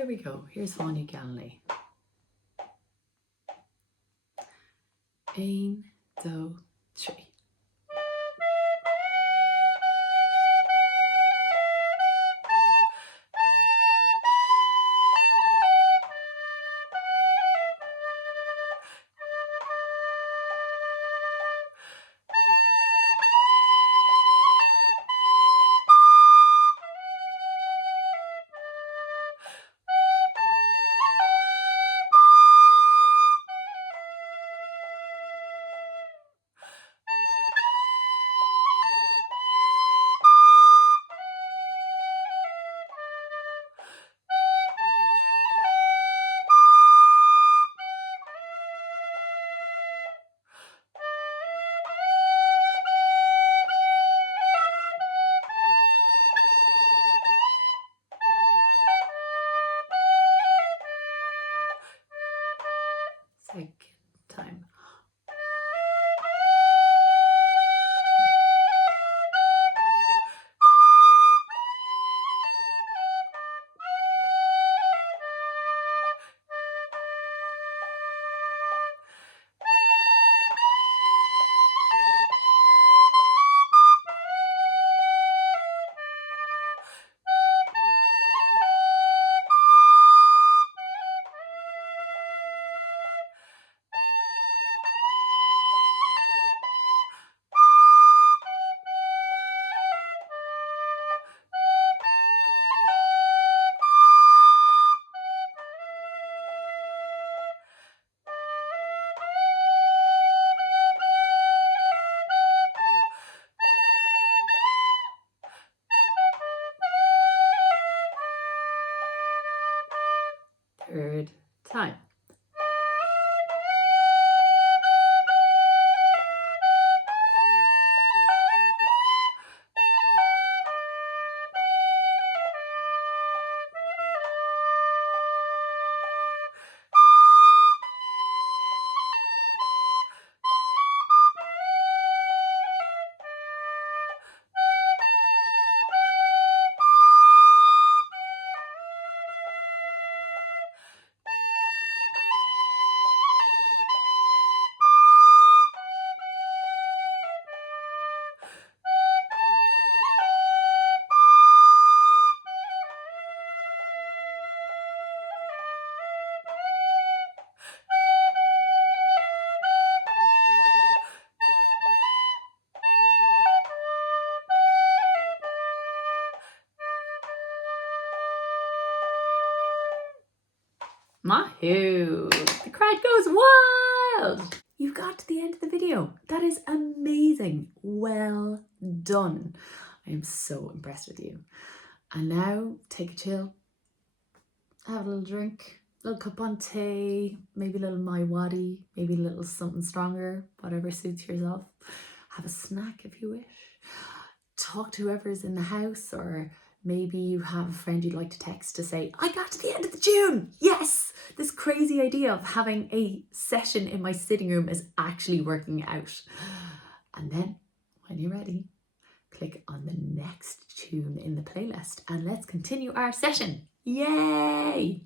Here we go. Here's Fáinne Ganley. Ein, do, three. Second time. Third time. Mahoo! The crowd goes wild! You got to the end of the video. That is amazing. Well done. I am so impressed with you. And now take a chill, have a little drink, a little cup on tea, maybe a little my waddy, maybe a little something stronger, whatever suits yourself. Have a snack if you wish. Talk to whoever's in the house, or maybe you have a friend you'd like to text to say, I got to the end of the tune. Yes, this crazy idea of having a session in my sitting room is actually working out. And then when you're ready, click on the next tune in the playlist and let's continue our session. Yay!